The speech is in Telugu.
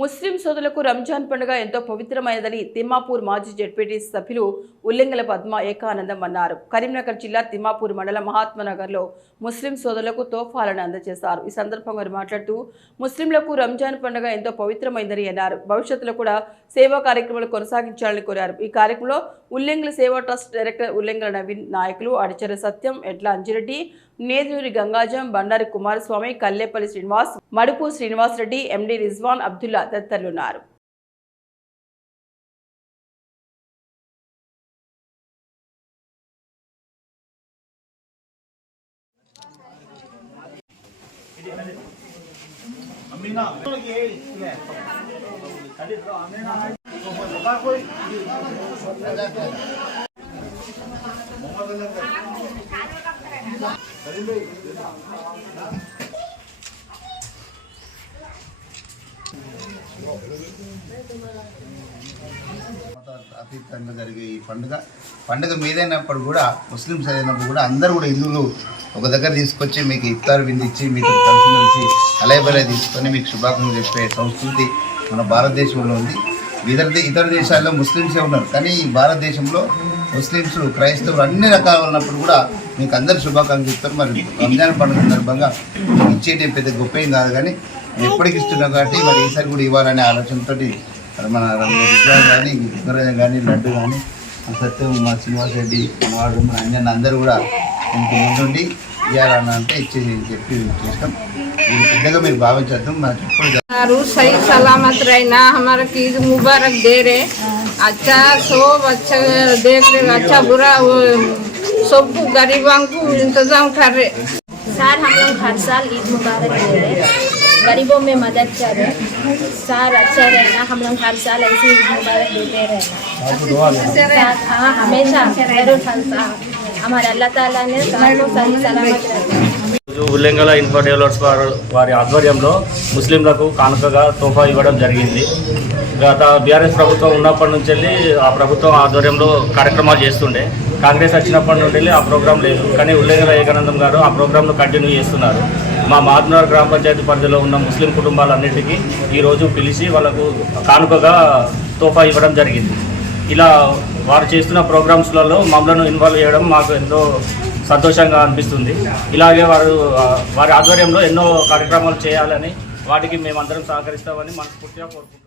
ముస్లిం సోదరులకు రంజాన్ పండుగ ఎంతో పవిత్రమైనదని తిమ్మాపూర్ మాజీ జెడ్పీటీ సభ్యులు ఉల్లింగల పద్మ ఏకానందం అన్నారు. కరీంనగర్ జిల్లా తిమ్మాపూర్ మండలం మహాత్మానగర్లో ముస్లిం సోదరులకు తోఫాలను అందజేశారు. ఈ సందర్భంగా వారు మాట్లాడుతూ ముస్లింలకు రంజాన్ పండుగ ఎంతో పవిత్రమైందని అన్నారు. భవిష్యత్తులో కూడా సేవా కార్యక్రమాలు కొనసాగించాలని కోరారు. ఈ కార్యక్రమంలో ఉల్లింగల సేవా ట్రస్ట్ డైరెక్టర్ ఉల్లింగల నవీన్, నాయకులు అడిచర సత్యం, ఎడ్ల అంజిరెడ్డి, నేదునూరి గంగాజం, బండారి కుమారస్వామి, కల్లేపల్లి శ్రీనివాస్, మడుపు శ్రీనివాస్ రెడ్డి, ఎండి రిజ్వాన్, అబ్దుల్లా తదితరులు ఉన్నారు. అతీతంగా జరిగే ఈ పండుగ మీదైనప్పుడు కూడా ముస్లిమ్స్ అయినప్పుడు కూడా అందరూ కూడా హిందువులు ఒక దగ్గర తీసుకొచ్చి మీకు ఇఫ్తార్ విందించి మీకు కలిసి అలయబలే తీసుకొని మీకు శుభాకాంక్షలు చెప్పే సంస్కృతి మన భారతదేశంలో ఉంది. ఇతర దేశాల్లో ముస్లిమ్సే ఉన్నారు, కానీ ఈ భారతదేశంలో ముస్లిమ్స్, క్రైస్తవులు అన్ని రకాలు ఉన్నప్పుడు కూడా మీకు అందరు శుభాకాంక్షలు చెప్తారు. మరి రంజాన్ పండుగ సందర్భంగా ఇచ్చేటి పెద్ద గొప్ప ఏం కాదు, కానీ ఎప్పటికి ఇస్తున్నాం కాబట్టి మరి ఈసారి కూడా ఇవ్వాలనే ఆలోచనతో మన రిజ్వాన్ కానీ, గుర్రాజం కానీ, లడ్డు కానీ, సత్యం, మా శ్రీనివాస్ రెడ్డి, వాడు, మన అంజన్ అందరూ కూడా ఇంక ముందుండి ఇవ్వాలన్న అంటే చెప్పి చేస్తాం. ఇది పెద్దగా మీరు భావించద్దు. మనకి ఎప్పుడు सही सलामत रहना, हमारा ईद मुबारक दे रहे, अच्छा सब अच्छा देख रहे, अच्छा बुरा सबको गरीबों को इंतजाम कर रहे। सर हम लोग हर साल ईद मुबारक दे रहे, गरीबों में मदद कर रहे। सर अच्छा रहना, हम लोग हर साल ऐसे ईद मुबारक देते रहना। हाँ हमेशा जरूर हमारे अल्लाह ताला ने सबको सही सलामत रखना। ఉల్లింగల ఇన్ఫో డెవలపర్స్ వారి ఆధ్వర్యంలో ముస్లింలకు కానుకగా తోఫా ఇవ్వడం జరిగింది. గత బీఆర్ఎస్ ప్రభుత్వం ఉన్నప్పటి నుంచి వెళ్ళి ఆ ప్రభుత్వం ఆధ్వర్యంలో కార్యక్రమాలు చేస్తుండే. కాంగ్రెస్ వచ్చినప్పటి నుండి ఆ ప్రోగ్రాం లేదు, కానీ ఉల్లింగల ఏకానందం గారు ఆ ప్రోగ్రాంను కంటిన్యూ చేస్తున్నారు. మా మహాత్మానగర్ గ్రామ పంచాయతీ పరిధిలో ఉన్న ముస్లిం కుటుంబాలన్నిటికీ ఈరోజు పిలిచి వాళ్ళకు కానుకగా తోఫా ఇవ్వడం జరిగింది. ఇలా వారు చేస్తున్న ప్రోగ్రామ్స్లలో మమ్మల్ని ఇన్వాల్వ్ చేయడం మాకు ఎంతో సంతోషంగా అనిపిస్తుంది. ఇలాగే వారి ఆధ్వర్యంలో ఎన్నో కార్యక్రమాలు చేయాలని, వాటికి మేమందరం సహకరిస్తామని మనస్ఫూర్తిగా కోరుకుంటున్నాం.